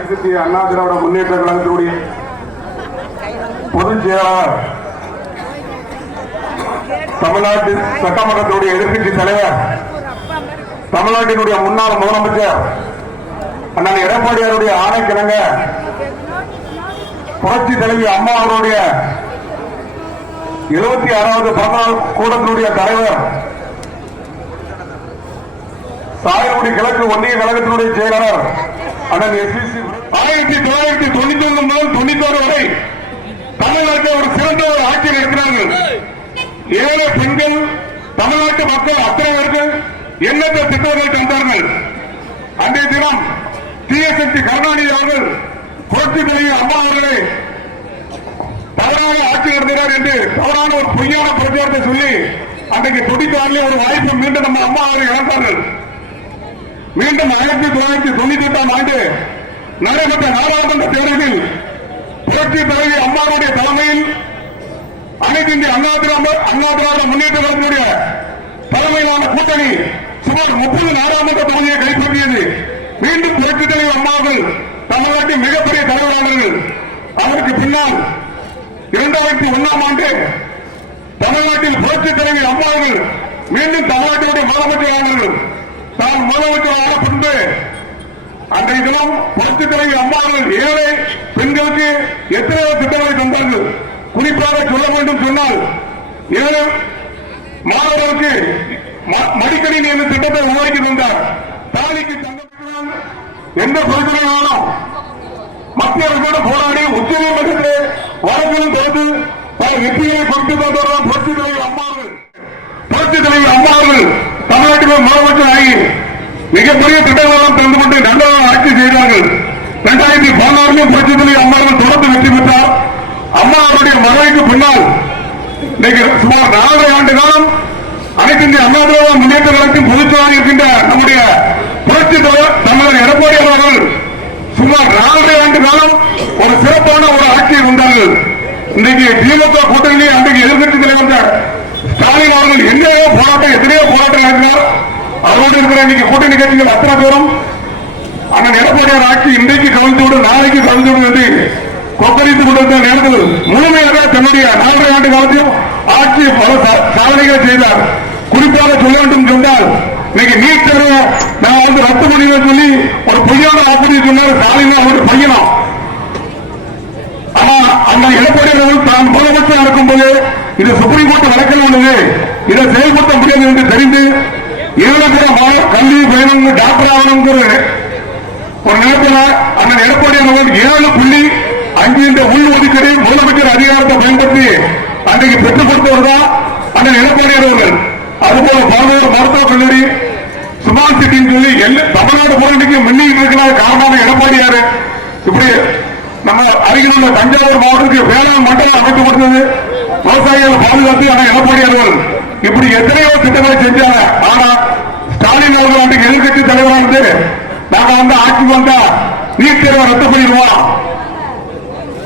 அனைத்து அண்ணா திராவிட முன்னேற்ற கழகத்தினுடைய பொதுச் செயலாளர் தமிழ்நாட்டு சட்டமன்றத்தினுடைய எதிர்கட்சி தலைவர் தமிழ்நாட்டினுடைய முன்னாள் முதலமைச்சர் அண்ணன் எடப்பாடியாருடைய ஆணைக்கிணங்க புரட்சி தலைவி அம்மா அவருடைய எழுபத்தி ஆறாவது பிறந்தநாள் கூட்டத்தினுடைய தலைவர் சாயல்குடி கிழக்கு ஒன்றிய கழகத்தினுடைய செயலாளர் அண்ணன் எஸ்பிசி ஆயிரத்தி தொள்ளாயிரத்தி தொண்ணூத்தி ஒன்று முதல் தொண்ணூத்தோரு வரை தமிழ்நாட்டில் ஒரு சிறந்த ஒரு ஆட்சி நடத்தினார்கள் ஏழை பெண்கள் தமிழ்நாட்டு மக்கள் அத்தனை பேருக்கு எண்ணற்ற திட்டங்கள் தந்தார்கள். அன்றைய தினம் டிஎஸ்எஸ்சி கருணாநிதி அவர்கள் புரட்சி தலைவர் அம்மா அவர்களை தவறான ஆட்சி நடத்தினார் என்று தவறான ஒரு பொய்யான பிரச்சாரத்தை சொல்லி அன்றைக்கு துடித்தாலே ஒரு வாய்ப்பு மீண்டும் நம்ம அம்மா அவர்கள் இழந்தார்கள். மீண்டும் ஆயிரத்தி தொள்ளாயிரத்தி தொண்ணூத்தி எட்டாம் ஆண்டு நடைபெற்ற நாடாளுமன்ற தேர்தலில் புரட்சி தலைவி அம்மாவுடைய தலைமையில் அனைத்து இந்திய அண்ணா திராவிட அண்ணா திராவிட முன்னேற்ற கழகத்தினுடைய தலைமையிலான கூட்டணி சுமார் முப்பது நாடாளுமன்ற தொகுதியை கைப்பற்றியது. மீண்டும் புரட்சி தலைவர் அம்மாவர்கள் தமிழ்நாட்டின் மிகப்பெரிய தலைவரானார்கள் அதற்கு பின்னால் இரண்டாயிரத்தி ஒன்னாம் ஆண்டு தமிழ்நாட்டில் புரட்சி தலைவர் அம்மாவர்கள் மீண்டும் தமிழ்நாட்டினுடைய முதலமைச்சரானார்கள் தான் முதலமைச்சரான பின்பு அன்றைய தினம் பத்து தலைவி அம்மாவர்கள் ஏழை பெண்களுக்கு எத்தனை திட்டங்களை தந்தார்கள்? குறிப்பாக சொல்ல வேண்டும் சொன்னால் ஏழு மாணவர்களுக்கு மடிக்கணினி என்ற திட்டத்தை உருவாக்கி தந்தார். தாலிக்கு தங்கத்தினால் எந்த பிரச்சனையாலும் மத்திய அரசோடு போராடி உச்சநீதிமன்றத்தில் வழக்கிலும் தொடர்ந்து பல வெற்றியை கொடுத்து தந்தவர்கள் புரட்சி தலைவர் அம்மாவர்கள் புரட்சி தலைவர் அம்மாவர்கள் தமிழ்நாட்டில் முதலமைச்சர் ஆகி மிகப்பெரிய திட்டங்களெல்லாம் தந்து கொண்டு நல்லதாக ஆட்சி செய்தார்கள். இரண்டாயிரத்தி பதினாறிலும் புரட்சி அம்மாவில் தொடர்ந்து வெற்றி பெற்றார். அம்மா அவருடைய மறைவுக்கு பின்னால் இன்னைக்கு சுமார் நாலரை ஆண்டு காலம் அனைத்து இந்திய அண்ணா திராவிட முன்னேற்ற கழகத்தின் பொதுச்செயலாளர் இருக்கின்ற நம்முடைய புரட்சி தலைவர் தமிழர் எடப்பாடி அவர்கள் சுமார் நாலரை ஆண்டு காலம் ஒரு சிறப்பான ஒரு ஆட்சியை கொண்டார்கள். இன்றைக்கு திமுக கூட்டணியிலே அன்றைக்கு எதிர்கட்சி தலைவர் ஸ்டாலின் அவர்கள் எங்கேயோ போராட்டம் எத்தனையோ போராட்டம் நடத்தினார். அவரோடு இருக்கிற இன்னைக்கு கூட்டணி கட்சிகள் அத்தனை பேரும் அண்ணன் எடப்பாடியார் ஆட்சி இன்றைக்கு கவிழ்ந்து விடும் நாளைக்கு கவிழ்ந்து விடும் என்று கொக்கரித்துக் கொண்டிருந்த நேரத்தில் முழுமையாக தன்னுடைய நான்கரை ஆண்டு காலத்தில் ஆட்சி பல சா- சாதனைகளை செய்தார். குறிப்பாக சொல்ல வேண்டும் சொன்னால் இன்னைக்கு நீட் தேர்வு நான் வந்து ரத்து பண்ணுவேன் சொல்லி ஒரு பொய்யான வாக்குறுதி சொன்னார் ஸ்டாலின் அவருடைய பையனும் ஆனா அந்த எடப்பாடி அவர்கள் தான் முதலமைச்சர் இருக்கும்போது இது சுப்ரீம் கோர்ட் வழக்கில் உள்ளது இதை செயல்படுத்த முடியாது என்று தெரிந்து கல்வி வேணும் டாக்டர் ஆகணுங்கிற ஒரு நேரத்தில் அண்ணன் எடப்பாடி அவர்கள் ஏழு புள்ளி அஞ்சு இந்த உள் ஒதுக்கீடு முதலமைச்சர் அதிகாரத்தை பயன்படுத்தி அன்றைக்கு பெற்றுக் கொடுத்தவர் தான் அண்ணன் எடப்பாடி அவர்கள். அதுபோல பதினோரு மருத்துவக் கல்லூரி சுமார் சிட்டின்னு சொல்லி தமிழ்நாடு போராட்டத்துக்கு முன்னிட்டு இருக்கிற காரணமான எடப்பாடியாரு இப்படி நம்ம அருகில் உள்ள தஞ்சாவூர் மாவட்டத்துக்கு வேளாண் மண்டலம் அமைத்து கொடுத்தது. விவசாயிகள் பாதுகாத்து ஆனா எடப்பாடி அவர்கள். இப்படி எத்தனையோ திட்டங்களை செஞ்சாங்க. ஆனா ஸ்டாலின் அவர்கள் வந்து எதிர்கட்சி தலைவராக இருந்து நாங்க வந்து ஆட்சி வந்தா நீட் தேர்வை ரத்து பண்ணிடுவோம்.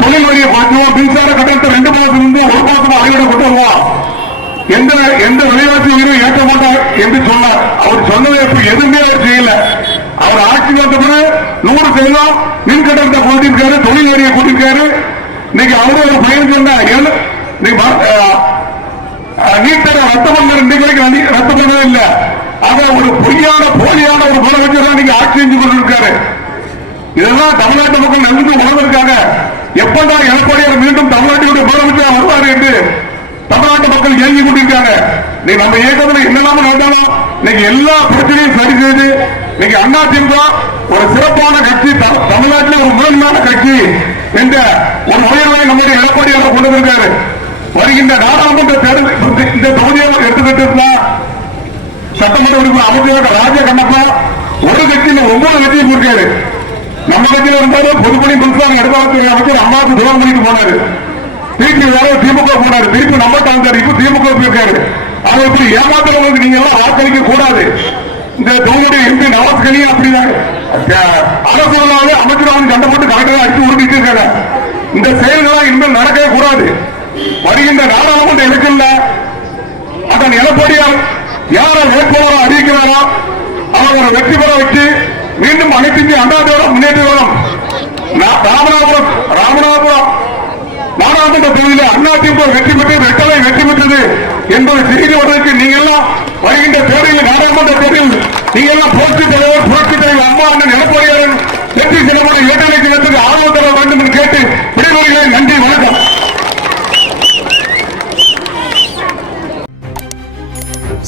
தொழில் வரியை மாற்றுவோம் மின்சார கட்டணத்தை ரெண்டு மாதம் இருந்து ஒரு மாதம் ஆகியோட கொண்டு வருவோம். எந்த எந்த விலைவாசி உயிரும் ஏற்ற மாட்டார் என்று சொன்னார். அவர் சொன்னதை இப்ப எதுவுமே அவர் செய்யல. அவர் ஆட்சி வந்த பிறகு நூறு சதவீதம் மின் கட்டணத்தை கூட்டியிருக்காரு தொழில் வரியை கூட்டியிருக்காரு இன்னைக்கு அவரு ஒரு பயன் சொன்னா நீட் தேர்வு ரத்து பண்ண ரத்து பண்ணவே இல்லை. ஆக ஒரு பொய்யான போலியான ஒரு முதலமைச்சர் தான் நீங்க ஆட்சி செஞ்சு கொண்டிருக்காரு. இதெல்லாம் தமிழ்நாட்டு மக்கள் நன்கு உணர்ந்திருக்காங்க. எப்படா எடப்பாடியார் மீண்டும் தமிழ்நாட்டினுடைய முதலமைச்சர் வருவார் என்று தமிழ்நாட்டு மக்கள் ஏங்கி கொண்டிருக்காங்க. நீ நம்ம இயக்கத்தில் என்னெல்லாம் நடந்தாலும் இன்னைக்கு எல்லா பிரச்சனையும் சரி செய்து இன்னைக்கு அண்ணா திமுக ஒரு சிறப்பான கட்சி தமிழ்நாட்டில் ஒரு முதன்மையான கட்சி என்ற ஒரு உயர்வை நம்முடைய எடப்பாடியார் கொண்டு வந்திருக்காரு. வருகின்ற நாடாளுமன்ற தேர்தல் இந்த- இந்த தொகுதியை எடுத்துக்கிட்டு இருந்தா சட்டமன்ற உறுப்பினர் அமைச்சராக ராஜ கண்ணப்பா ஒரு கட்சியில் ஒன்பது கட்சியும் இருக்காரு நம்ம கட்சியில் இருந்தாரு பொதுப்பணி மின்சார எடப்பாடி அமைச்சர் அம்மாவுக்கு துரோகம் பண்ணிட்டு போனாரு. திருப்பி வேற திமுக போனாரு. திருப்பி நம்ம தாழ்ந்தாரு இப்ப திமுக போயிருக்காரு அதை இப்படி ஏமாத்துறவங்களுக்கு நீங்க எல்லாம் வாக்களிக்க கூடாது. இந்த தொகுதியுடைய எம்பி நவாஸ் கலி அப்படிதான். அரசு அமைச்சரவை சண்டை போட்டு கரெக்டாக அடிச்சு உறுதிட்டு இருக்காங்க இந்த செயல்களாம் இனிமேல் நடக்கவே கூடாது. வருகின்ற நாடாளுமன்ற எலெக்ஷன்ல அதன் எடப்பாடியார் யாரை வேட்பாளராக அறிவிக்கிறாரோ ஒரு வெற்றி. பெற வச்சு மீண்டும் அனைத்து இந்திய அண்ணா திராவிட முன்னேற்ற கழகம். நா- ராமநாதபுரம் ராமநாதபுரம். தொகுதியில் அண்ணா திமுக வெற்றி பெற்று வெட்டலை வெற்றி பெற்றது என்பதை தெரிந்து வருவதற்கு நீங்க எல்லாம் வருகின்ற தேர்தலில் நாடாளுமன்ற தேர்தலில் நீங்க எல்லாம் புரட்சி தலைவர் புரட்சி தலைவர் அம்மா அண்ணன் எடப்பாடியாரன் வெற்றி சிலமுறை இரட்டலை